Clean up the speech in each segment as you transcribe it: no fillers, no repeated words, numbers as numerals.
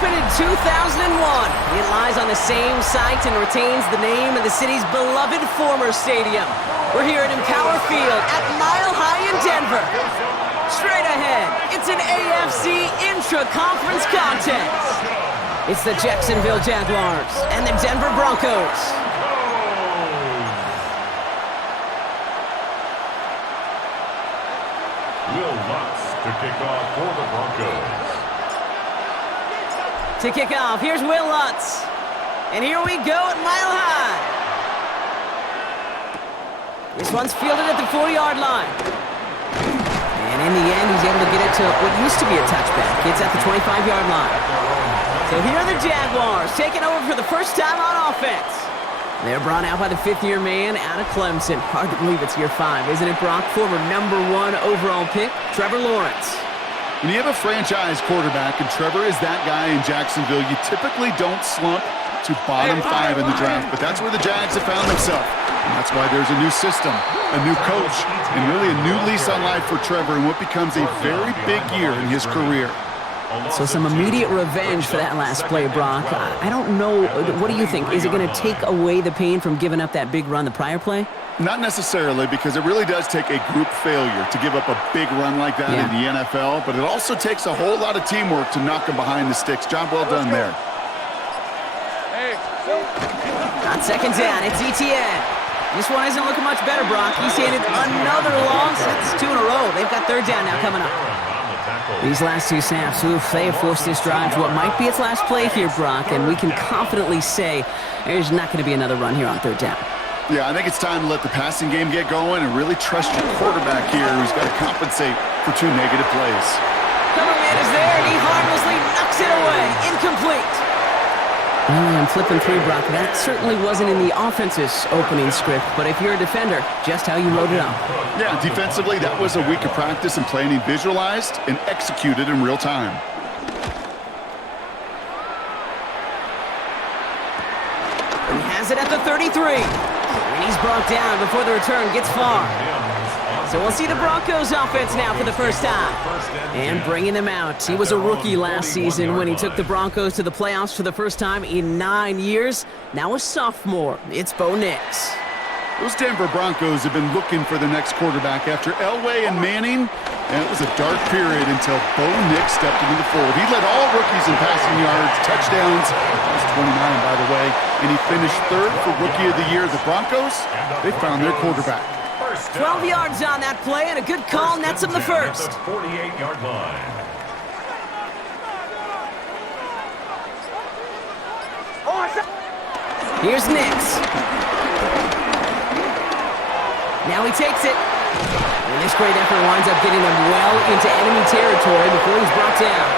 opened in 2001. It lies on the same site and retains the name of the city's beloved former stadium. We're here at Empower Field at Mile High in Denver. Straight ahead, it's an AFC intra-conference contest. It's the Jacksonville Jaguars and the Denver Broncos. Will Lutz to kick off for the Broncos. To kick off, here's Will Lutz. And here we go at Mile High. This one's fielded at the 4-yard line. And in the end, he's able to get it to what used to be a touchback. It's at the 25-yard line. So here are the Jaguars taking over for the first time on offense. They're brought out by the 5th-year man out of Clemson. Hard to believe it's year 5, isn't it, Brock? Former #1 overall pick, Trevor Lawrence. When you have a franchise quarterback, and Trevor is that guy in Jacksonville, you typically don't slump to bottom 5 in the draft, but that's where the Jags have found themselves. And that's why there's a new system, a new coach, and really a new lease on life for Trevor in what becomes a very big year in his career. So some immediate revenge for that last play, Brock. I don't know. What do you think? Is it going to take away the pain from giving up that big run the prior play? Not necessarily, because it really does take a group failure to give up a big run like that in the NFL, but it also takes a whole lot of teamwork to knock him behind the sticks. Job well done there. On second down, it's ETN. This one isn't looking much better, Brock. He's handed another loss. That's 2 in a row. They've got third down now coming up. These last 2 snaps, they have forced this drive to what might be its last play here, Brock, and we can confidently say there's not going to be another run here on third down. Yeah, I think it's time to let the passing game get going and really trust your quarterback here, who's got to compensate for 2 negative plays. Cover man is there, and he harmlessly knocks it away. Incomplete. Well, I'm flipping through, Brock. That certainly wasn't in the offense's opening script, but if you're a defender, just how you wrote it up. Yeah, defensively, that was a week of practice and planning visualized and executed in real time. He has it at the 33. And he's brought down before the return gets far. So we'll see the Broncos offense now for the first time. And bringing them out. He was a rookie last season when he took the Broncos to the playoffs for the first time in 9 years. Now a sophomore. It's Bo Nix. Those Denver Broncos have been looking for the next quarterback after Elway and Manning, and it was a dark period until Bo Nix stepped into the fold. He led all rookies in passing yards, touchdowns. That was 29, by the way, and he finished 3rd for Rookie of the Year. The Broncos, they found their quarterback. 12 yards on that play, and a good call nets him the first. 48-yard line. Here's Nix. Now he takes it. And this great effort winds up getting him well into enemy territory before he's brought down.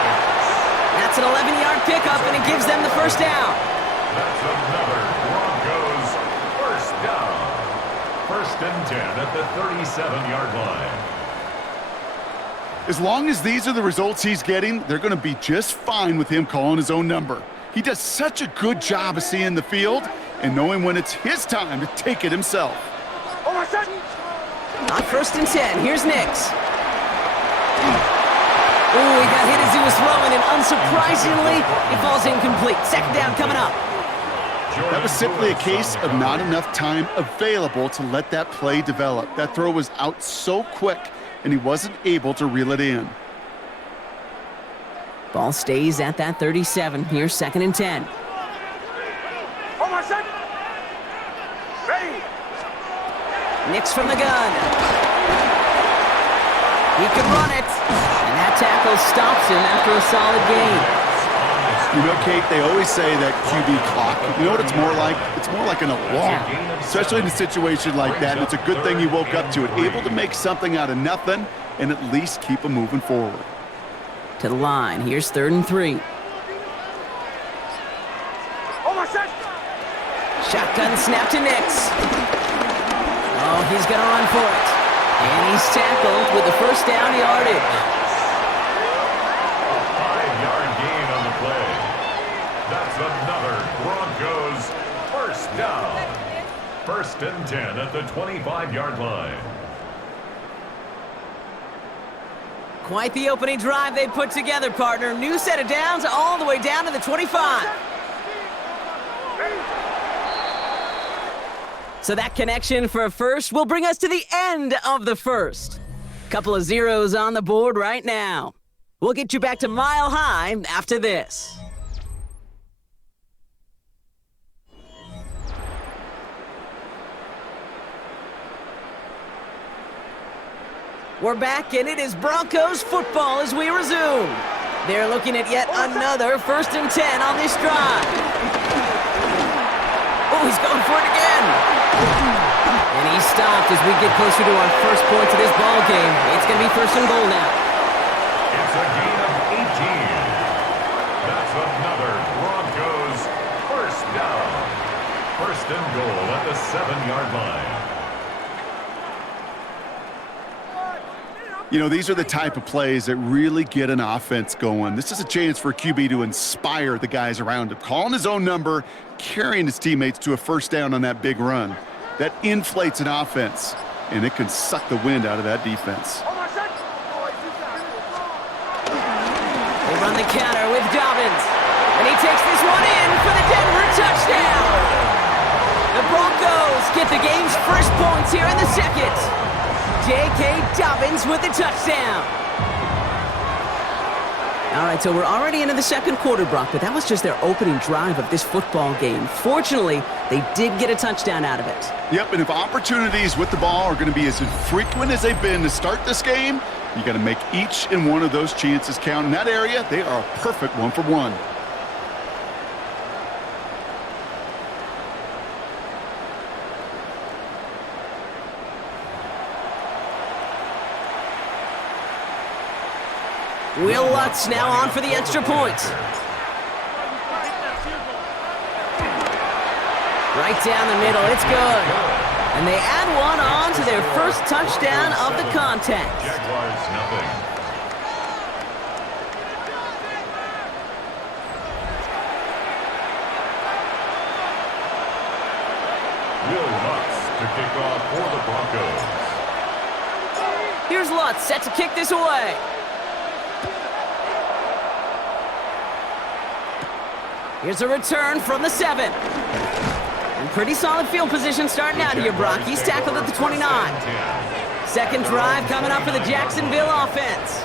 That's an 11-yard pickup, and it gives them the first down. That's another Broncos first down. 1st and 10 at the 37-yard line. As long as these are the results he's getting, they're going to be just fine with him calling his own number. He does such a good job of seeing the field and knowing when it's his time to take it himself. On 1st and 10, here's Nix. Oh, he got hit as he was throwing, and unsurprisingly, it falls incomplete. Second down coming up. That was simply a case of not enough time available to let that play develop. That throw was out so quick, and he wasn't able to reel it in. Ball stays at that 37. Here's 2nd and 10. Nix from the gun. He could run it. And that tackle stops him after a solid gain. You know, Kate, they always say that QB clock. You know what it's more like? It's more like an alarm, especially in a situation like that. And it's a good thing he woke up to it, able to make something out of nothing and at least keep him moving forward. To the line. Here's 3rd and 3. Shotgun snap to Nix. Oh, he's going to run for it. And he's tackled with the first down yardage. 5-yard gain on the play. That's another Broncos first down. 1st and 10 at the 25-yard line. Quite the opening drive they put together, partner. New set of downs all the way down to the 25. So that connection for a first will bring us to the end of the first. Couple of zeros on the board right now. We'll get you back to Mile High after this. We're back, and it is Broncos football as we resume. They're looking at yet another 1st and 10 on this drive. Oh, he's going for it again. And he stopped as we get closer to our first point to this ball game. It's going to be 1st and goal now. It's a gain of 18. That's another Broncos first down. 1st and goal at the 7-yard line. You know, these are the type of plays that really get an offense going. This is a chance for a QB to inspire the guys around him. Calling his own number, carrying his teammates to a 1st down on that big run. That inflates an offense, and it can suck the wind out of that defense. They run the counter with Dobbins, and he takes this one in for the Denver touchdown. The Broncos get the game's first points here in the second. J.K. Dobbins with the touchdown. All right, so we're already into the second quarter, Brock, but that was just their opening drive of this football game. Fortunately, they did get a touchdown out of it. Yep, and if opportunities with the ball are going to be as infrequent as they've been to start this game, you got to make each and one of those chances count. In that area, they are a perfect 1-for-1. Will Lutz now on for the extra point. Right down the middle, it's good. And they add one on to their first touchdown of the contest. Jaguars nothing. Will Lutz to kick off for the Broncos. Here's Lutz set to kick this away. Here's a return from the 7. And pretty solid field position starting out here, Brock. He's tackled at the 29. Second drive coming up for the Jacksonville offense.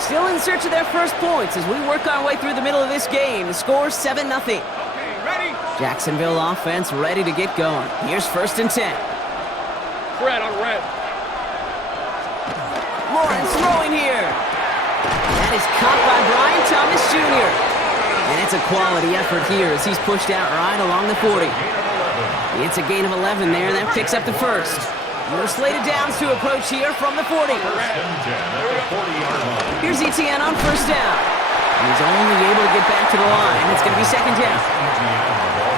Still in search of their first points as we work our way through the middle of this game. The score 7-0. Jacksonville offense ready to get going. Here's 1st and 10. Red on red. Lawrence throwing here. That is caught by Brian Thomas Jr. And it's a quality effort here as he's pushed out right along the 40. It's a gain of 11 there, and that picks up the first. More slated downs to approach here from the 40. Here's ETN on 1st down. And he's only able to get back to the line. It's going to be 2nd down.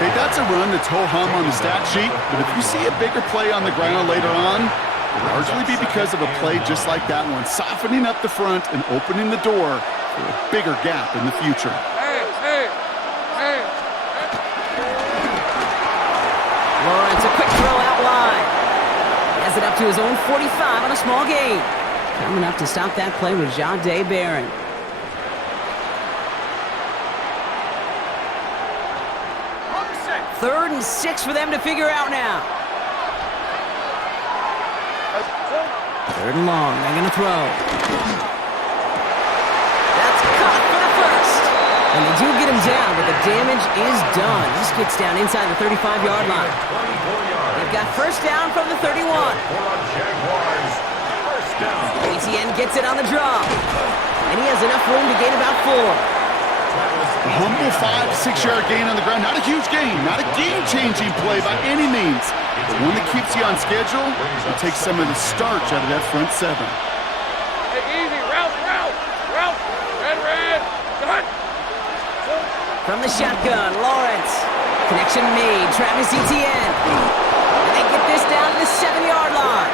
Okay, that's a run that's ho-hum on the stat sheet, but if you see a bigger play on the ground later on, it'll largely be because of a play just like that one, softening up the front and opening the door for a bigger gap in the future. Lawrence, a quick throw out wide. He has it up to his own 45 on a small gain. Coming up to stop that play was Jahdae Barron. Third and 6 for them to figure out now. 3rd and long, they're going to throw. That's caught for the first. And they do get him down, but the damage is done. This gets down inside the 35-yard line. They've got 1st down from the 31. ETN gets it on the draw. And he has enough room to gain about 4. A humble 5 to 6 yard gain on the ground. Not a huge gain, not a game-changing play by any means, but one that keeps you on schedule and takes some of the starch out of that front 7. Hey, easy, route, red, cut. From the shotgun, Lawrence. Connection made, Travis Etienne. And they get this down to the 7-yard line.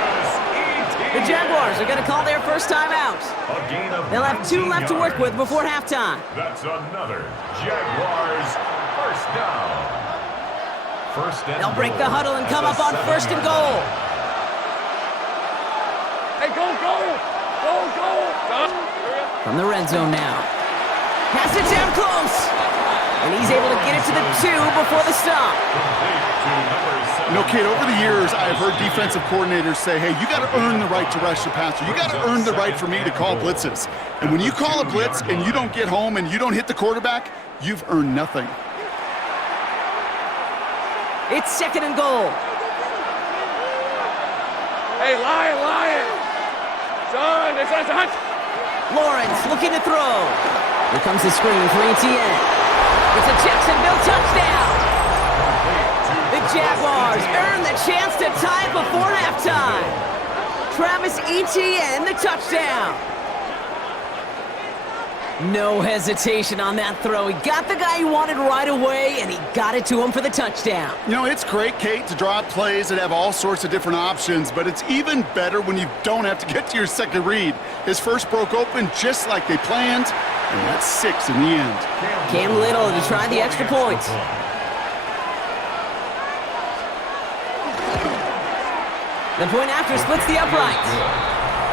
The Jaguars are going to call their first time out. They'll have 2 left to work with before halftime. That's another Jaguars first down. They'll break the huddle and come up on 1st and goal. Hey, go. From the red zone now. Pass it down close. And he's able to get it to the 2 before the stop. You know, Kate, over the years, I've heard defensive coordinators say, hey, you got to earn the right to rush the passer. You got to earn the right for me to call blitzes. And when you call a blitz and you don't get home and you don't hit the quarterback, you've earned nothing. It's 2nd and goal. Hey, Lion. Son, it's a hunt. Lawrence looking to throw. Here comes the screen for Etienne. It's a Jacksonville touchdown. The Jaguars earn the chance to tie it before halftime. Travis Etienne, the touchdown. No hesitation on that throw. He got the guy he wanted right away, and he got it to him for the touchdown. You know, it's great, Kate, to draw up plays that have all sorts of different options, but it's even better when you don't have to get to your second read. His first broke open just like they planned, and that's 6 in the end. Cam Little to try the extra point. The point after splits the upright.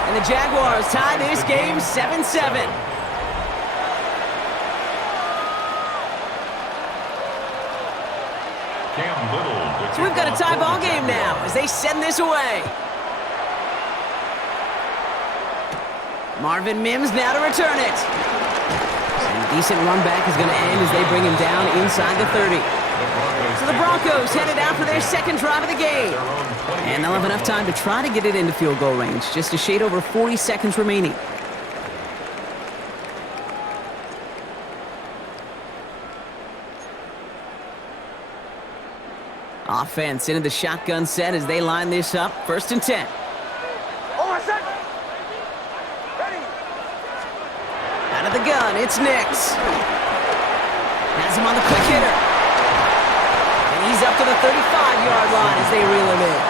And the Jaguars tie this game 7-7. So we've got a tie ball game now as they send this away. Marvin Mims now to return it. And a decent run back is going to end as they bring him down inside the 30. So the Broncos headed out for their second drive of the game. And they'll have enough time to try to get it into field goal range. Just a shade over 40 seconds remaining. Offense into the shotgun set as they line this up. 1st and 10. Out of the gun, it's Nix. Has him on the quick hitter. And he's up to the 35-yard line as they reel him in.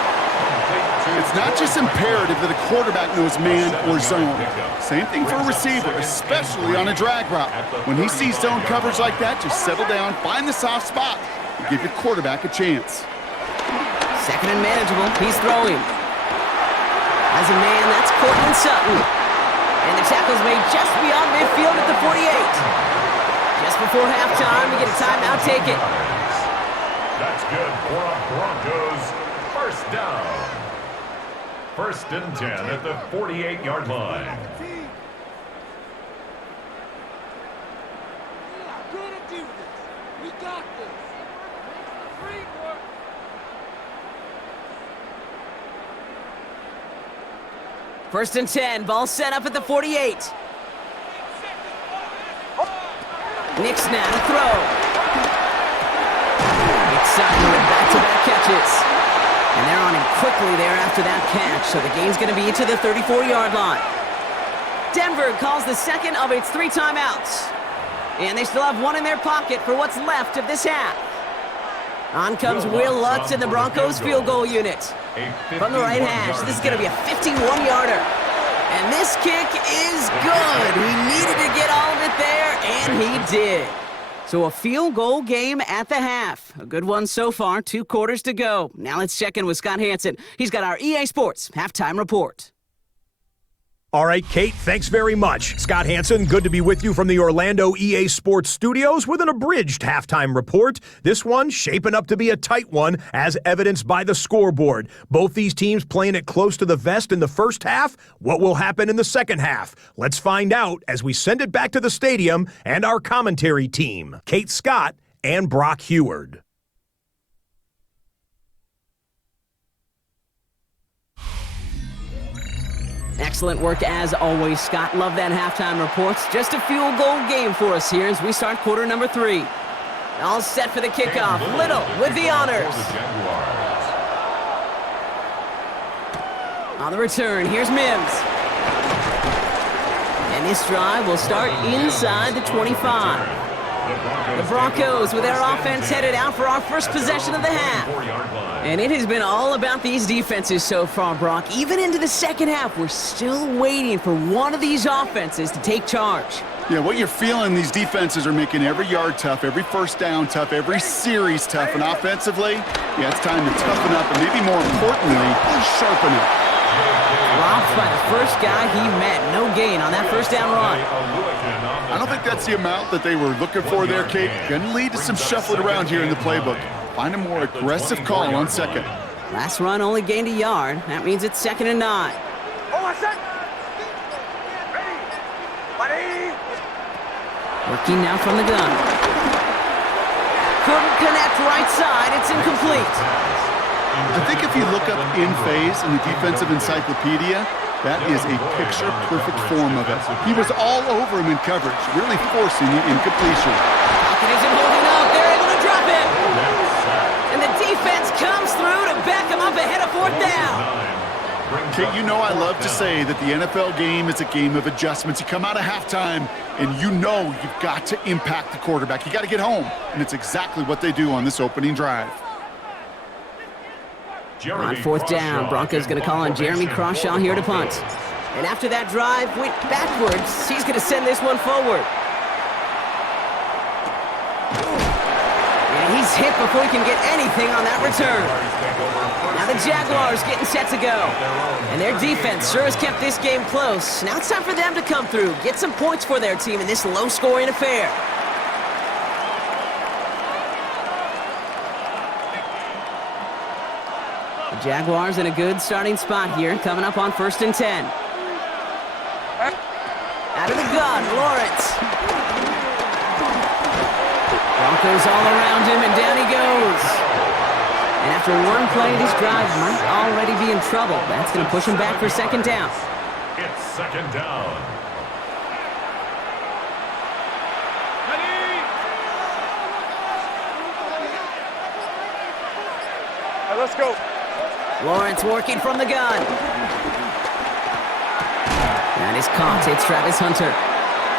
It's not just imperative that a quarterback knows man or zone. Same thing for a receiver, especially on a drag route. When he sees zone coverage like that, just settle down, find the soft spot, and give your quarterback a chance. 2nd and manageable. He's throwing. As a man, that's Cortland Sutton. And the tackle's made just beyond midfield at the 48. Just before halftime, we get a timeout. Take it. That's good for a Broncos first down. 1st and 10 at the 48-yard line. We got this. 1st and 10. Ball set up at the 48. Nix now to throw. Exciting with back-to-back catches. And they're on him quickly there after that catch. So the game's going to be to the 34-yard line. Denver calls the second of its 3 timeouts. And they still have one in their pocket for what's left of this half. On comes Will Lutz in the Broncos field goal unit. From the right hash, this is going to be a 51-yarder. And this kick is good. He needed to get all of it there, and he did. So a field goal game at the half. A good one so far, 2 quarters to go. Now let's check in with Scott Hanson. He's got our EA Sports halftime report. All right, Kate, thanks very much. Scott Hanson, good to be with you from the Orlando EA Sports Studios with an abridged halftime report. This one shaping up to be a tight one, as evidenced by the scoreboard. Both these teams playing it close to the vest in the first half. What will happen in the second half? Let's find out as we send it back to the stadium and our commentary team, Kate Scott and Brock Heward. Excellent work as always, Scott. Love that halftime report. Just a field goal game for us here as we start quarter number 3. All set for the kickoff. Little with the honors. On the return, here's Mims. And this drive will start inside the 25. The Broncos with their offense headed out for our first possession of the half. And it has been all about these defenses so far, Brock. Even into the second half, we're still waiting for one of these offenses to take charge. Yeah, what you're feeling, these defenses are making every yard tough, every first down tough, every series tough. And offensively, yeah, it's time to toughen up and maybe more importantly, sharpen up. Dropped by the first guy he met. No gain on that first down run. I don't think that's the amount that they were looking for there, Kate. Going to lead to some shuffling around here in the playbook. Find a more aggressive call on second. Last run only gained a yard. That means it's 2nd and 9. Working now from the gun. Couldn't connect right side. It's incomplete. I think if you look up in phase in the defensive encyclopedia, that is a picture-perfect form of it. He was all over him in coverage, really forcing the incompletion. Pocket isn't holding up. They're able to drop him. And the defense comes through to back him up ahead of 4th down. Kate, you know I love to say that the NFL game is a game of adjustments. You come out of halftime, and you know you've got to impact the quarterback. You got to get home, and it's exactly what they do on this opening drive. On 4th down, Broncos going to call on Jeremy Crawshaw here to punt. And after that drive went backwards, he's going to send this one forward. And he's hit before he can get anything on that return. Now the Jaguars getting set to go. And their defense sure has kept this game close. Now it's time for them to come through, get some points for their team in this low-scoring affair. The Jaguars in a good starting spot here, coming up on 1st and 10. Out of the gun, Lawrence. Broncos all around him, and down he goes. And after one play, this drive might already be in trouble. That's going to push him back for 2nd down. It's 2nd down. Let's go. Lawrence working from the gun. That is caught. It's Travis Hunter.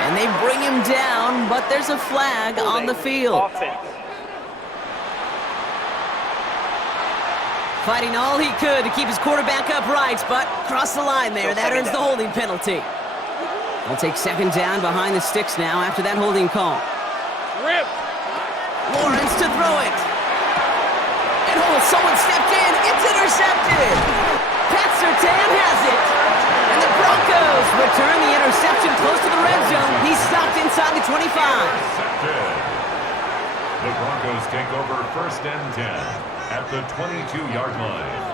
And they bring him down, but there's a flag on the field. Fighting all he could to keep his quarterback upright, but crossed the line there. That earns the holding penalty. They'll take 2nd down behind the sticks now after that holding call. Rip. Lawrence to throw it. And someone stepped in. It's intercepted. Pat Surtain has it. And the Broncos return the interception close to the red zone. He's stopped inside the 25. The Broncos take over 1st and 10 at the 22-yard line.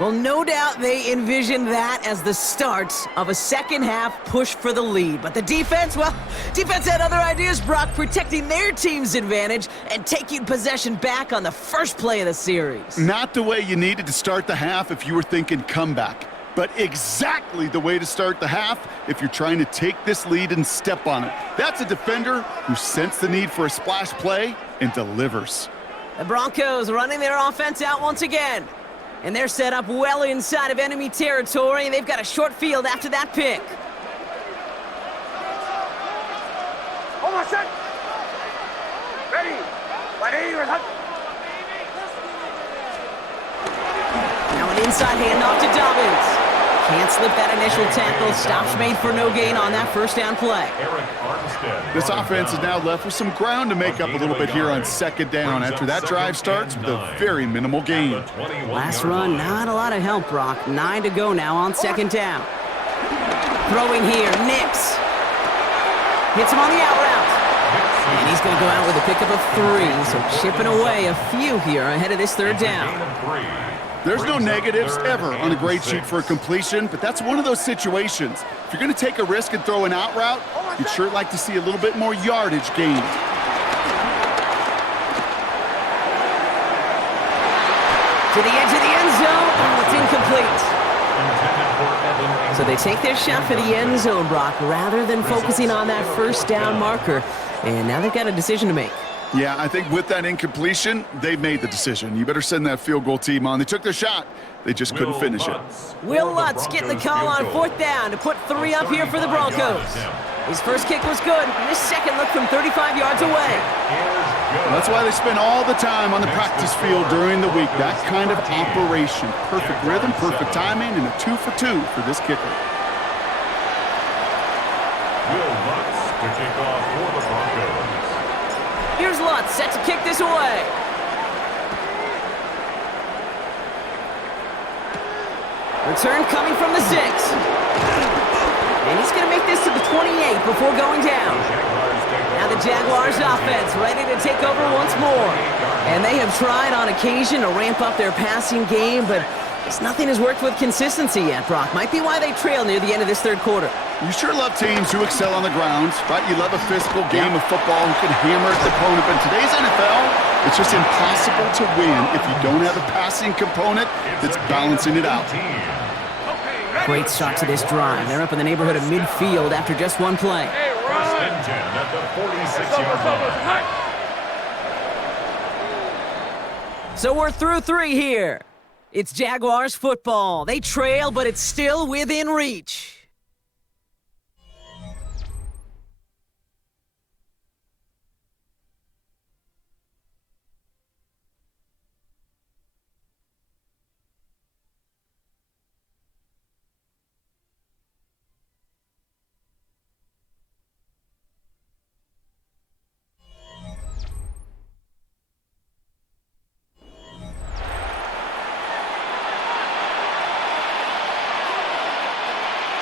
Well, no doubt they envisioned that as the start of a second-half push for the lead. But the defense, well, defense had other ideas, Brock, protecting their team's advantage and taking possession back on the first play of the series. Not the way you needed to start the half if you were thinking comeback, but exactly the way to start the half if you're trying to take this lead and step on it. That's a defender who sensed the need for a splash play and delivers. The Broncos running their offense out once again. And they're set up well inside of enemy territory, and they've got a short field after that pick. Hold on, set. Ready. Now an inside handoff to Dobbins. Can't slip that initial tackle. Stops made for no gain on that first down play. This offense is now left with some ground to make up a little bit here on 2nd down after that drive starts with a very minimal gain. Last run, not a lot of help, Brock. 9 to go now on 2nd down. Throwing here, Nix. Hits him on the out route. And he's going to go out with a pickup of 3, so chipping away a few here ahead of this 3rd down. There's no negatives ever on a grade sheet for a completion, but that's one of those situations. If you're going to take a risk and throw an out route, you'd sure like to see a little bit more yardage gained. To the edge of the end zone. Oh, it's incomplete. So they take their shot for the end zone, Brock, rather than focusing on that first down marker. And now they've got a decision to make. Yeah, I think with that incompletion, they made the decision. You better send that field goal team on. They took their shot. They just couldn't finish it. Will Lutz getting the call on 4th down to put 3 up here for the Broncos. His first kick was good. His second look from 35 yards away. That's why they spend all the time on the practice field during the week. That kind of operation. Perfect rhythm, perfect timing, and a 2 for 2 for this kicker. Will Lutz to kick off for the Broncos. Here's Lutz set to kick this away. Return coming from the 6. And he's going to make this to the 28 before going down. Now the Jaguars offense ready to take over once more. And they have tried on occasion to ramp up their passing game, but nothing has worked with consistency yet, Brock. Might be why they trail near the end of this third quarter. You sure love teams who excel on the ground, right? You love a physical game of football who can hammer its opponent. But in today's NFL, it's just impossible to win if you don't have a passing component that's balancing it out. Great start to this drive. They're up in the neighborhood of midfield after just one play. First and 10 at the 46-yard line. So we're through 3 here. It's Jaguars football. They trail, but it's still within reach.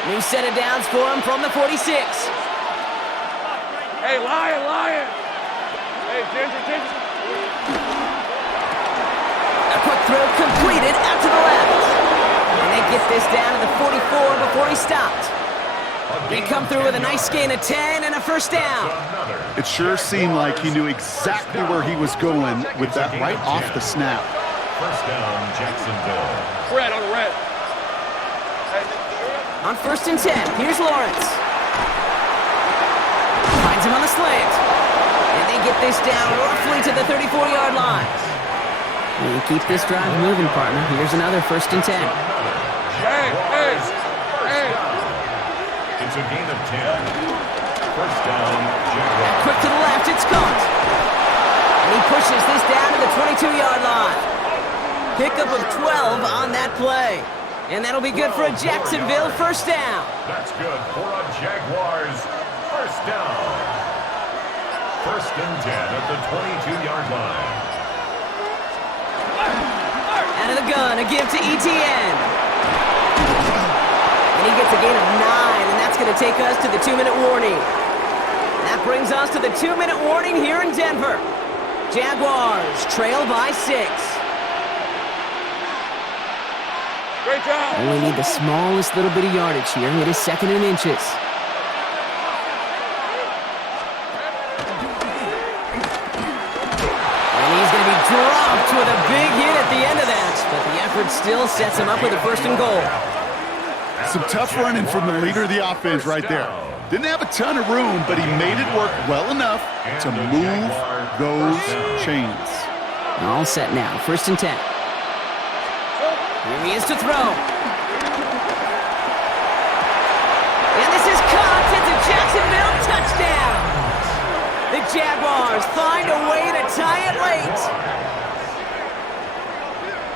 New set of downs for him from the 46. Hey, Lion! Hey, Ginger. A quick throw completed out to the left. And they get this down to the 44 before he stopped. They come through with a nice gain of 10 and a first down. It sure seemed like he knew exactly where he was going with that right off the snap. First down, Jacksonville. Red on the red. On first and 10, here's Lawrence. Finds him on the slant. And they get this down roughly to the 34-yard line. You keep this drive moving, partner. Here's another first and 10. Hey! It's a gain of 10. First down, Jaguars. Quick to the left, it's caught. And he pushes this down to the 22-yard line. Pickup of 12 on that play. And that'll be good for a Jacksonville first down. That's good for a Jaguars first down. First and 10 at the 22-yard line. Out of the gun, a give to Etienne. And he gets a gain of 9, and that's going to take us to the 2-minute warning. That brings us to the 2-minute warning here in Denver. Jaguars trail by 6. Great job! Only need the smallest little bit of yardage here. It is second and inches. And he's going to be dropped with a big hit at the end of that. But the effort still sets him up with a first and goal. Some tough running from the leader of the offense right there. Didn't have a ton of room, but he made it work well enough to move those chains. All set now. First and 10. Here he is to throw. And this is caught. It's a Jacksonville touchdown. The Jaguars find a way to tie it late.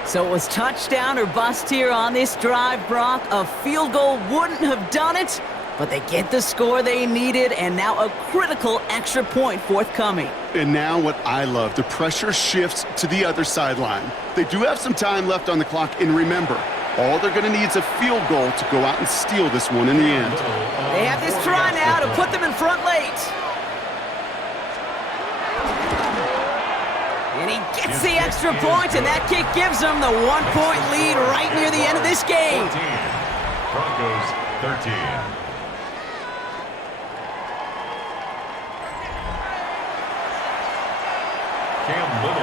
So it was touchdown or bust here on this drive, Brock. A field goal wouldn't have done it, but they get the score they needed, and now a critical extra point forthcoming. And now what I love, the pressure shifts to the other sideline. They do have some time left on the clock, and remember, all they're going to need is a field goal to go out and steal this one in the end. They have this try now to put them in front late. And he gets the extra point, and that kick gives them the 1-point lead right near the end of this game. 14. Broncos 13.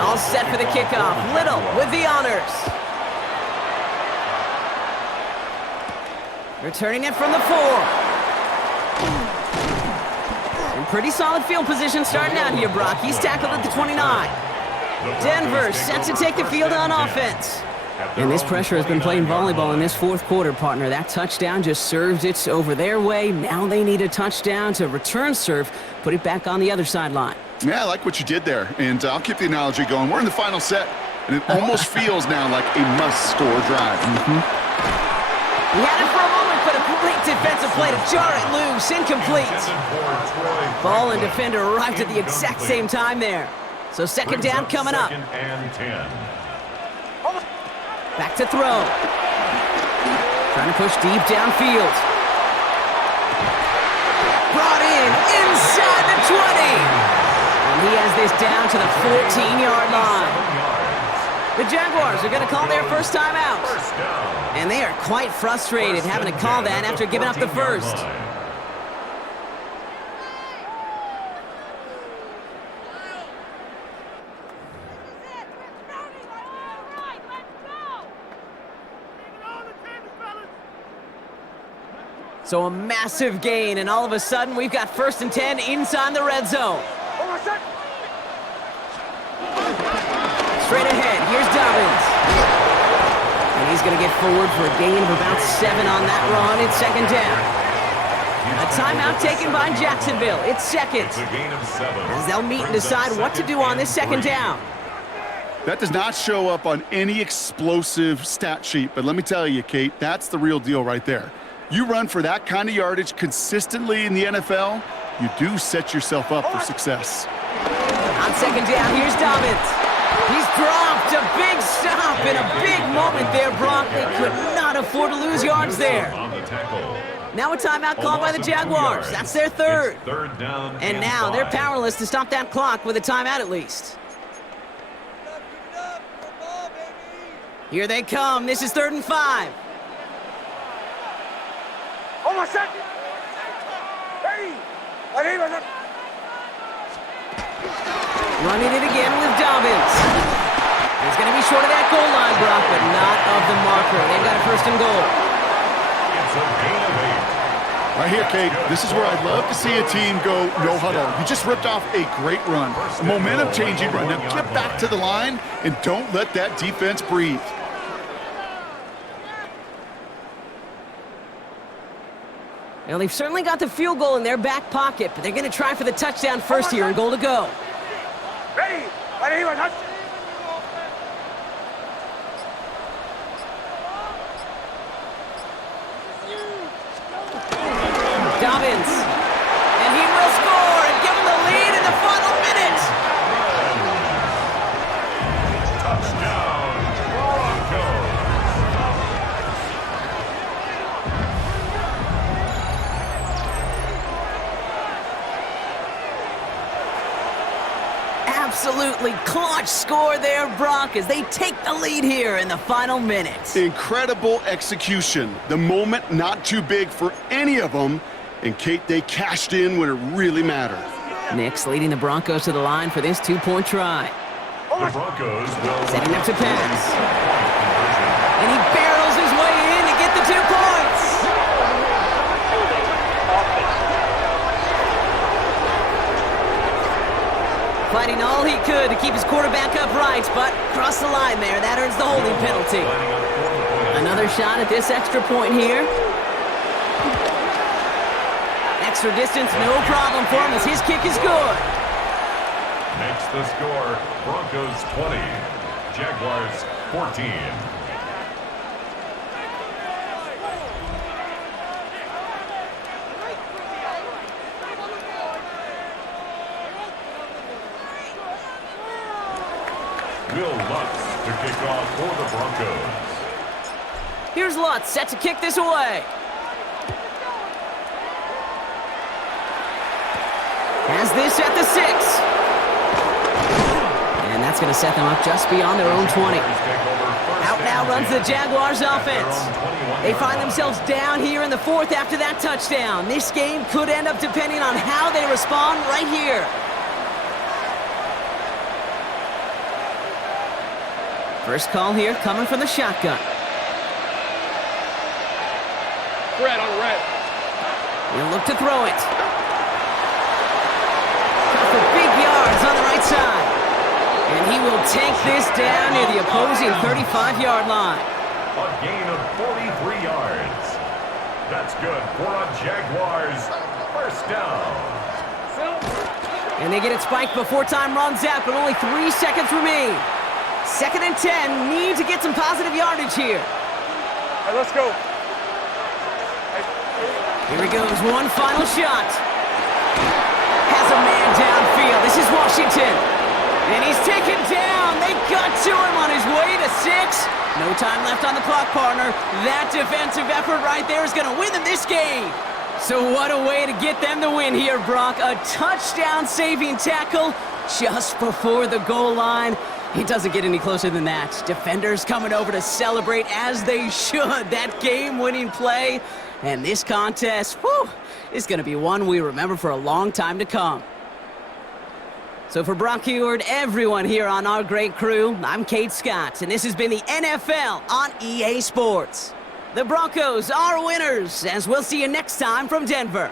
All set for the kickoff. Little with the honors. Returning it from the 4. In pretty solid field position starting out here, Brock. He's tackled at the 29. Denver set to take the field on offense. And this pressure has been playing volleyball in this fourth quarter, partner. That touchdown just served it over their way. Now they need a touchdown to return serve, put it back on the other sideline. Yeah, I like what you did there, and I'll keep the analogy going. We're in the final set, and it almost feels now like a must-score drive. He had it for a moment, but a great defensive play to jar it loose. Incomplete. Ball and defender arrived at the exact same time there. So second down coming up. Second and 10. Back to throw. Trying to push deep downfield. Brought in inside the 20. And he has this down to the 14-yard line. The Jaguars are going to call their first timeout. And they are quite frustrated having to call that after giving up the first. So a massive gain, and all of a sudden we've got 1st and 10 inside the red zone. Straight ahead, here's Dobbins. And he's going to get forward for a gain of about 7 on that run. It's 2nd down. A timeout taken by Jacksonville. It's seconds. As they'll meet and decide what to do on this 2nd down. That does not show up on any explosive stat sheet, but let me tell you, Kate, that's the real deal right there. You run for that kind of yardage consistently in the NFL, you do set yourself up for success. On 2nd down, here's Dobbins. He's dropped a big stop in a big moment there, Brock. They could not afford to lose yards there. Now a timeout called by the Jaguars. That's their 3rd. And now they're powerless to stop that clock with a timeout at least. Here they come. This is 3rd and 5. Running it again with Dobbins. He's going to be short of that goal line, Brock, but not of the marker. They've got a 1st and goal. It's a gain of 8. Right here, Kate, this is where I'd love to see a team go no huddle. You just ripped off a great run, a momentum-changing run. Now get back to the line and don't let that defense breathe. Well, they've certainly got the field goal in their back pocket, but they're going to try for the touchdown first here and goal to go. Dobbins. And he will score and give them the lead in the final minute. Touchdown, Broncos. Absolutely clutch score there, Brock, as they take the lead here in the final minute. Incredible execution. The moment not too big for any of them. And, Kate, they cashed in when it really mattered. Nick's leading the Broncos to the line for this 2-point try. The Broncos will Setting up to pass. And he barrels his way in to get the 2 points. Fighting all he could to keep his quarterback upright, but crossed the line there. That earns the holding penalty. Another shot at this extra point here. Extra distance, no problem for him as his kick is good. makes the score Broncos 20, Jaguars 14. Will Lutz to kick off for the Broncos. Here's Lutz set to kick this away. Has this at the 6. And that's going to set them up just beyond their own 20. Out now runs the Jaguars offense. They find themselves down here in the 4th after that touchdown. This game could end up depending on how they respond right here. First call here coming from the shotgun. Red on red. He'll look to throw it. Got for big yards on the right side. And he will take this down near the opposing 35-yard line. A gain of 43 yards. That's good for a Jaguars first down. And they get it spiked before time runs out, but only 3 seconds remain. 2nd and 10, need to get some positive yardage here. All right, let's go. Here he goes, one final shot. Has a man downfield. This is Washington. And he's taken down. They got to him on his way to 6. No time left on the clock, partner. That defensive effort right there is going to win them this game. So what a way to get them the win here, Brock. A touchdown-saving tackle just before the goal line. It doesn't get any closer than that. Defenders coming over to celebrate as they should. That game-winning play. And this contest, whew, is going to be one we remember for a long time to come. So for Brock Heward, everyone here on our great crew, I'm Kate Scott, and this has been the NFL on EA Sports. The Broncos are winners, as we'll see you next time from Denver.